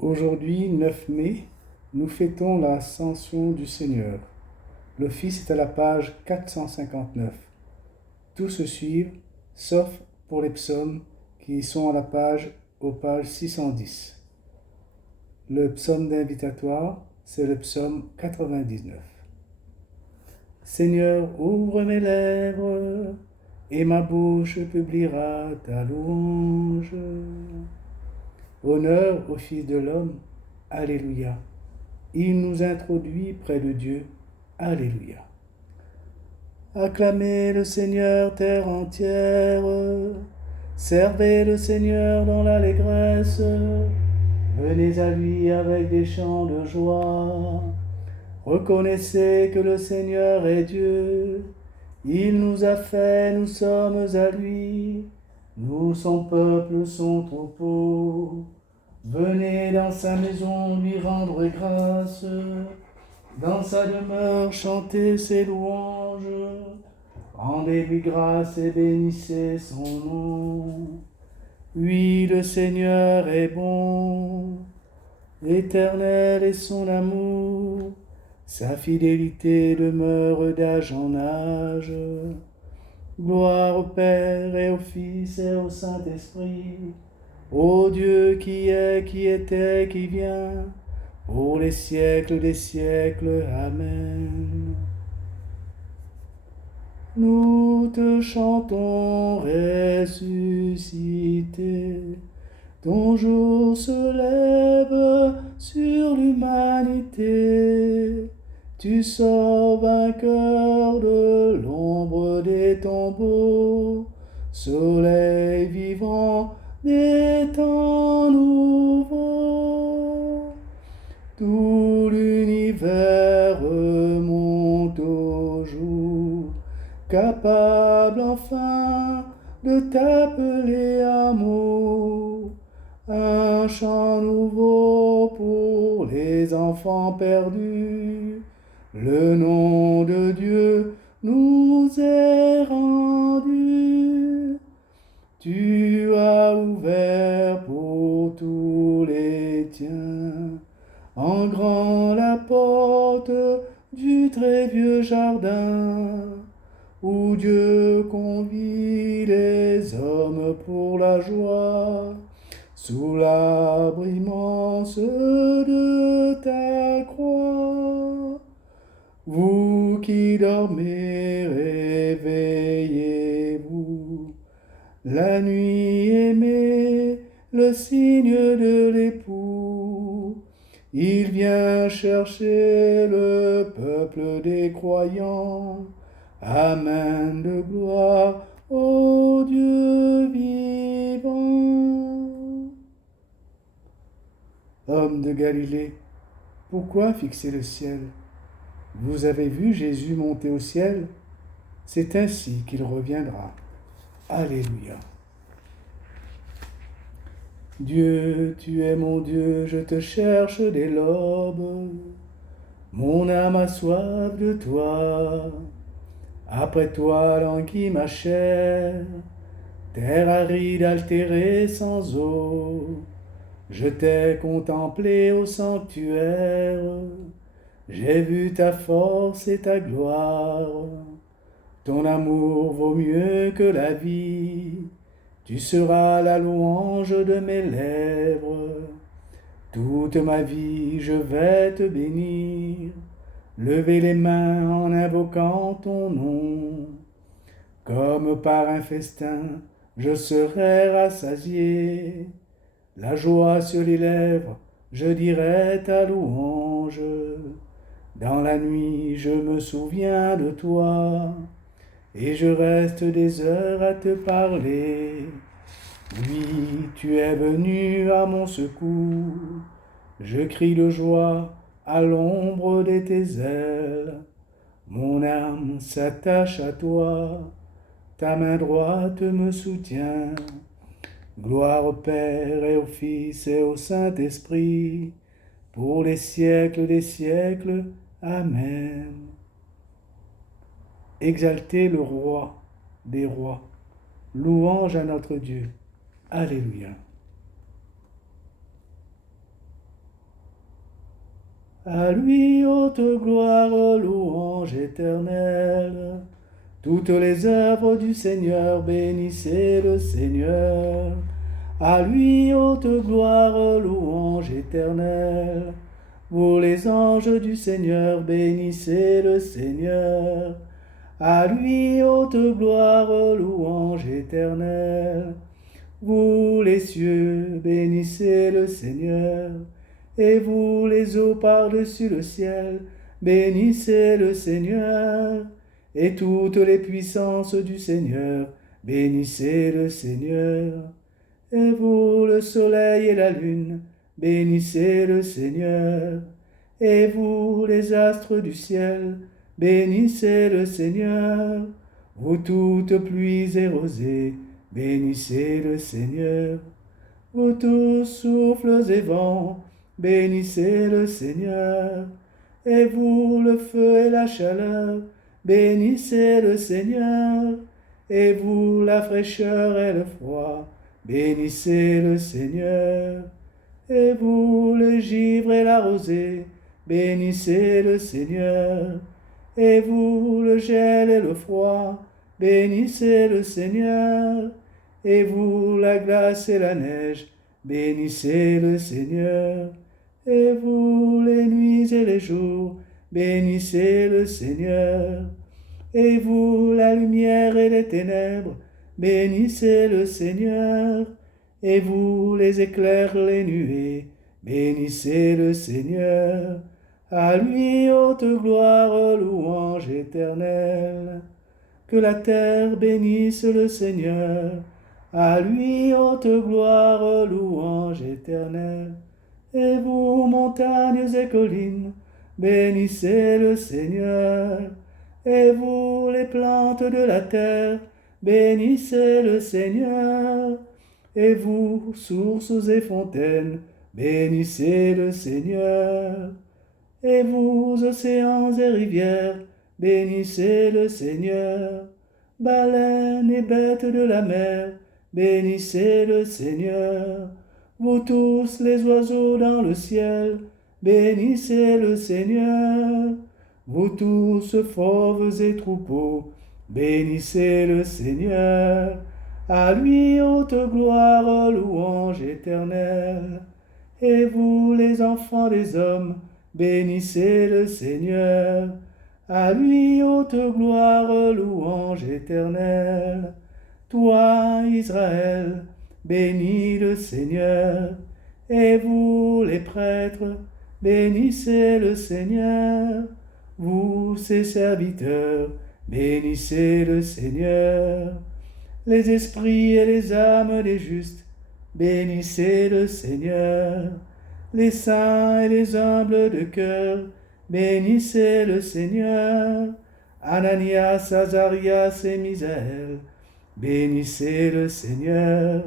Aujourd'hui, 9 mai, nous fêtons l'Ascension du Seigneur. L'office est à la page 459. Tout se suivent, sauf pour les psaumes qui sont à la aux pages 610. Le psaume d'invitatoire, c'est le psaume 99. Seigneur, ouvre mes lèvres, et ma bouche publiera ta louange. Honneur au Fils de l'homme, Alléluia. Il nous introduit près de Dieu, Alléluia. Acclamez le Seigneur, terre entière, servez le Seigneur dans l'allégresse, venez à lui avec des chants de joie. Reconnaissez que le Seigneur est Dieu, il nous a fait, nous sommes à lui, nous son peuple, son troupeau. Venez dans sa maison lui rendre grâce, dans sa demeure chanter ses louanges, rendez-lui grâce et bénissez son nom. Oui, le Seigneur est bon, éternel est son amour, sa fidélité demeure d'âge en âge. Gloire au Père et au Fils et au Saint-Esprit, ô Dieu qui est, qui était, qui vient, pour les siècles des siècles. Amen. Nous te chantons ressuscité, ton jour se lève sur l'humanité. Tu sors vainqueur de l'ombre des tombeaux, soleil vivant des temps nouveaux. Tout l'univers monte au jour, capable enfin de t'appeler amour. Un chant nouveau pour les enfants perdus, le nom de Dieu nous est rendu. Tu as ouvert pour tous les tiens, en grand la porte du très vieux jardin, où Dieu convie les hommes pour la joie, sous l'arbre immense de ta croix. Vous qui dormez, réveillez-vous. La nuit aimée, le signe de l'époux. Il vient chercher le peuple des croyants. Amen de gloire au Dieu vivant. Hommes de Galilée, pourquoi fixer le ciel? Vous avez vu Jésus monter au ciel? C'est ainsi qu'il reviendra. Alléluia. Dieu, tu es mon Dieu, je te cherche dès l'aube. Mon âme a soif de toi. Après toi languit ma chair, terre aride altérée sans eau. Je t'ai contemplé au sanctuaire, j'ai vu ta force et ta gloire. Ton amour vaut mieux que la vie, tu seras la louange de mes lèvres. Toute ma vie je vais te bénir, lever les mains en invoquant ton nom. Comme par un festin, je serai rassasié, la joie sur les lèvres, je dirai ta louange. Dans la nuit, je me souviens de toi, et je reste des heures à te parler. Oui, tu es venu à mon secours, je crie de joie à l'ombre de tes ailes. Mon âme s'attache à toi, ta main droite me soutient. Gloire au Père et au Fils et au Saint-Esprit, pour les siècles des siècles. Amen. Exaltez le roi des rois. Louange à notre Dieu. Alléluia. À lui haute gloire, louange éternelle. Toutes les œuvres du Seigneur, bénissez le Seigneur. À lui haute gloire, louange éternelle. Vous les anges du Seigneur, bénissez le Seigneur. À lui haute gloire, louange éternelle. Vous les cieux, bénissez le Seigneur. Et vous les eaux par-dessus le ciel, bénissez le Seigneur. Et toutes les puissances du Seigneur, bénissez le Seigneur. Et vous, le soleil et la lune, bénissez le Seigneur. Et vous, les astres du ciel, bénissez le Seigneur. Vous toutes pluies et rosées, bénissez le Seigneur. Vous tous souffles et vents, bénissez le Seigneur. Et vous, le feu et la chaleur, bénissez le Seigneur. Et vous, la fraîcheur et le froid, bénissez le Seigneur. Et vous, le givre et la rosée, bénissez le Seigneur. Et vous, le gel et le froid, bénissez le Seigneur. Et vous, la glace et la neige, bénissez le Seigneur. Et vous, les nuits et les jours, bénissez le Seigneur. Et vous, la lumière et les ténèbres, bénissez le Seigneur. Et vous, les éclairs, les nuées, bénissez le Seigneur. À lui haute gloire, louange éternelle. Que la terre bénisse le Seigneur. À lui haute gloire, louange éternelle. Et vous, montagnes et collines, bénissez le Seigneur. Et vous, les plantes de la terre, bénissez le Seigneur. Et vous, sources et fontaines, bénissez le Seigneur. Et vous, océans et rivières, bénissez le Seigneur. Baleines et bêtes de la mer, bénissez le Seigneur. Vous tous les oiseaux dans le ciel, bénissez le Seigneur. Vous tous fauves et troupeaux, bénissez le Seigneur. À lui haute gloire, louange éternelle. Et vous, les enfants des hommes, bénissez le Seigneur. À lui haute gloire, louange éternelle. Toi, Israël, bénis le Seigneur. Et vous, les prêtres, bénissez le Seigneur. Vous, ses serviteurs, bénissez le Seigneur. Les esprits et les âmes des justes, bénissez le Seigneur. Les saints et les humbles de cœur, bénissez le Seigneur. Ananias, Azarias et Misaël, bénissez le Seigneur.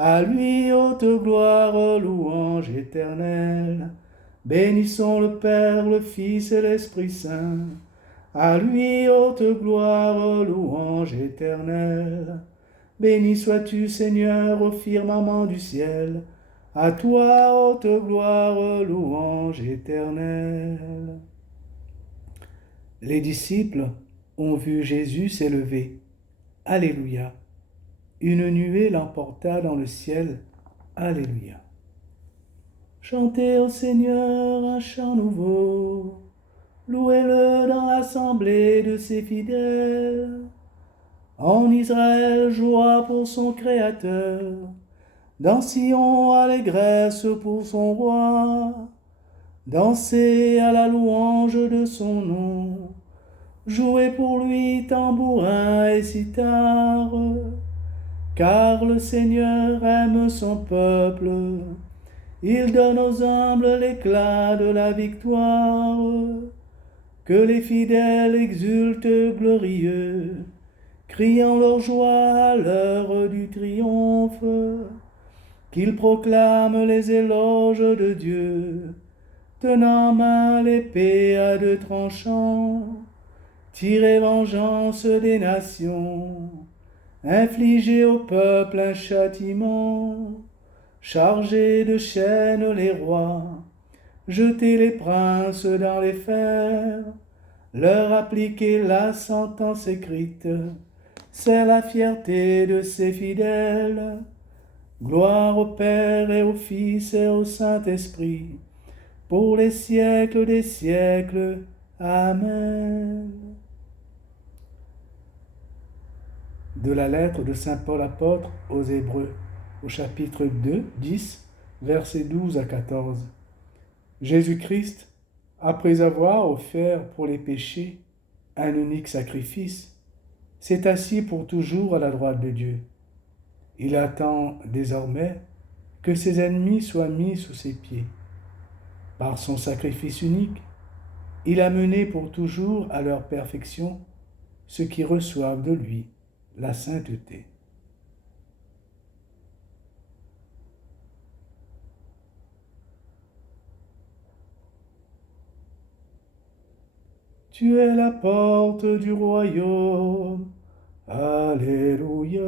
À lui haute gloire, louange éternelle. Bénissons le Père, le Fils et l'Esprit Saint. À lui haute gloire, louange éternelle. Béni sois-tu, Seigneur, au firmament du ciel. À toi, haute gloire, louange éternelle. Les disciples ont vu Jésus s'élever. Alléluia. Une nuée l'emporta dans le ciel. Alléluia. Chantez au Seigneur un chant nouveau. Louez-le dans l'assemblée de ses fidèles. En Israël, joie pour son Créateur. Dans Sion, allégresse pour son roi. Dansez à la louange de son nom. Jouez pour lui tambourin et cithare. Car le Seigneur aime son peuple. Il donne aux humbles l'éclat de la victoire. Que les fidèles exultent glorieux, criant leur joie à l'heure du triomphe. Qu'ils proclament les éloges de Dieu, tenant en main l'épée à deux tranchants. Tirez vengeance des nations, infligez au peuple un châtiment. Chargez de chaînes les rois, jeter les princes dans les fers, leur appliquer la sentence écrite. C'est la fierté de ses fidèles. Gloire au Père et au Fils et au Saint-Esprit, pour les siècles des siècles. Amen. De la lettre de saint Paul apôtre aux Hébreux, au chapitre 2, 10, versets 12 à 14. Jésus-Christ, après avoir offert pour les péchés un unique sacrifice, s'est assis pour toujours à la droite de Dieu. Il attend désormais que ses ennemis soient mis sous ses pieds. Par son sacrifice unique, il a mené pour toujours à leur perfection ceux qui reçoivent de lui la sainteté. Tu es la porte du royaume. Alléluia.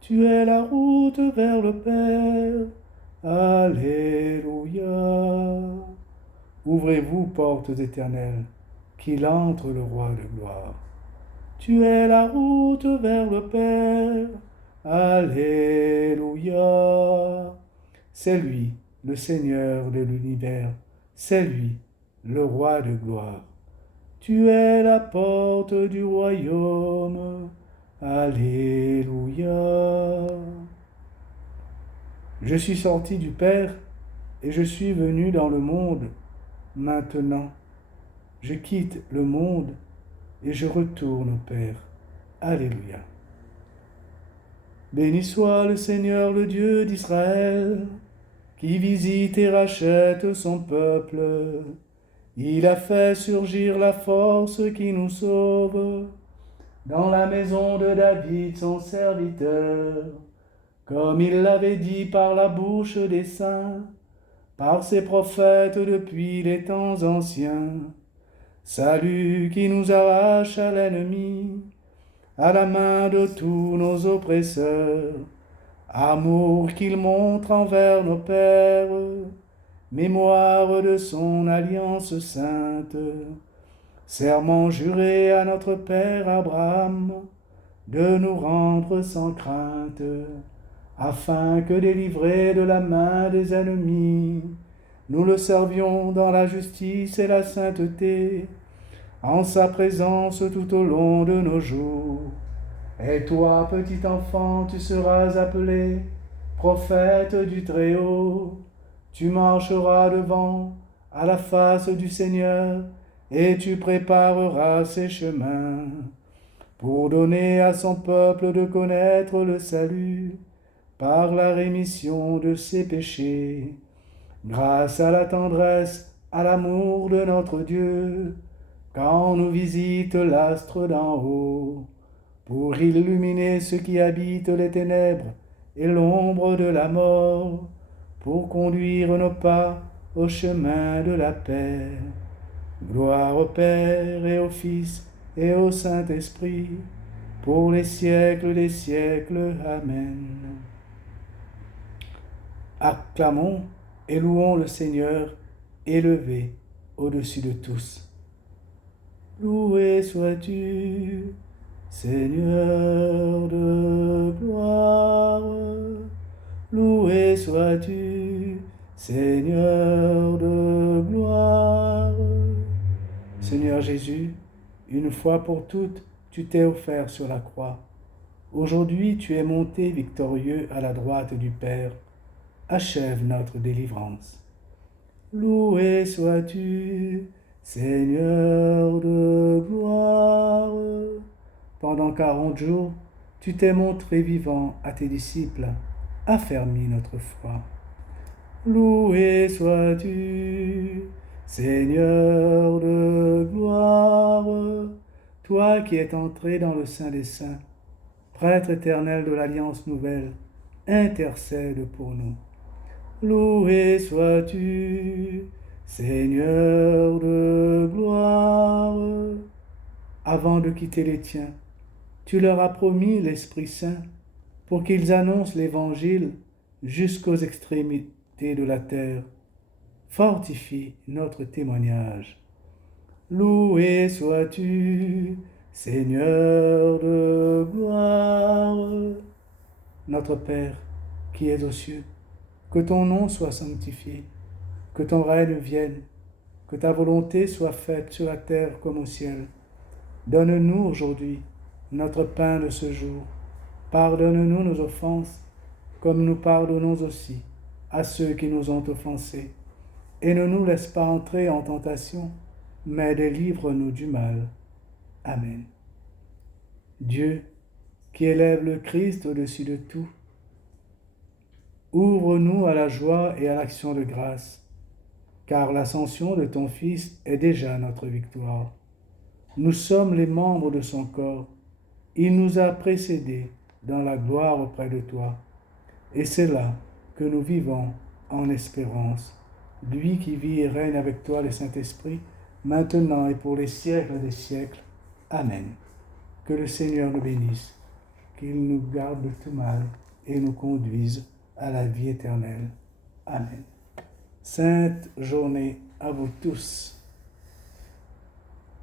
Tu es la route vers le Père. Alléluia. Ouvrez-vous, portes éternelles, qu'il entre le roi de gloire. Tu es la route vers le Père. Alléluia. C'est lui, le Seigneur de l'univers. C'est lui, le roi de gloire. Tu es la porte du royaume. Alléluia. Je suis sorti du Père et je suis venu dans le monde. Maintenant, je quitte le monde et je retourne au Père. Alléluia. Béni soit le Seigneur, le Dieu d'Israël, qui visite et rachète son peuple. Il a fait surgir la force qui nous sauve dans la maison de David, son serviteur, comme il l'avait dit par la bouche des saints, par ses prophètes depuis les temps anciens. Salut qui nous arrache à l'ennemi, à la main de tous nos oppresseurs. Amour qu'il montre envers nos pères, mémoire de son alliance sainte. Serment juré à notre Père Abraham, de nous rendre sans crainte, afin que délivrés de la main des ennemis, nous le servions dans la justice et la sainteté, en sa présence tout au long de nos jours. Et toi, petit enfant, tu seras appelé prophète du Très-Haut. Tu marcheras devant, à la face du Seigneur, et tu prépareras ses chemins, pour donner à son peuple de connaître le salut, par la rémission de ses péchés, grâce à la tendresse, à l'amour de notre Dieu, quand nous visite l'astre d'en haut, pour illuminer ceux qui habitent les ténèbres et l'ombre de la mort, pour conduire nos pas au chemin de la paix. Gloire au Père et au Fils et au Saint-Esprit, pour les siècles des siècles. Amen. Acclamons et louons le Seigneur, élevé au-dessus de tous. Loué sois-tu, Seigneur de gloire. Loué sois-tu, Seigneur de gloire. Seigneur Jésus, une fois pour toutes, tu t'es offert sur la croix. Aujourd'hui, tu es monté victorieux à la droite du Père. Achève notre délivrance. Loué sois-tu, Seigneur de gloire. Pendant 40 jours, tu t'es montré vivant à tes disciples, affermis notre foi. Loué sois-tu, Seigneur de gloire, toi qui es entré dans le Saint des Saints, prêtre éternel de l'Alliance nouvelle, intercède pour nous. Loué sois-tu, Seigneur de gloire. Avant de quitter les tiens, tu leur as promis l'Esprit Saint pour qu'ils annoncent l'Évangile jusqu'aux extrémités de la terre, fortifie notre témoignage. Loué sois-tu, Seigneur de gloire. Notre Père, qui es aux cieux, que ton nom soit sanctifié, que ton règne vienne, que ta volonté soit faite sur la terre comme au ciel. Donne-nous aujourd'hui notre pain de ce jour. Pardonne-nous nos offenses, comme nous pardonnons aussi à ceux qui nous ont offensés. Et ne nous laisse pas entrer en tentation, mais délivre-nous du mal. Amen. Dieu, qui élève le Christ au-dessus de tout, ouvre-nous à la joie et à l'action de grâce, car l'ascension de ton Fils est déjà notre victoire. Nous sommes les membres de son corps. Il nous a précédés dans la gloire auprès de toi. Et c'est là que nous vivons en espérance. Lui qui vit et règne avec toi, le Saint-Esprit, maintenant et pour les siècles des siècles. Amen. Que le Seigneur nous bénisse, qu'il nous garde de tout mal et nous conduise à la vie éternelle. Amen. Sainte journée à vous tous.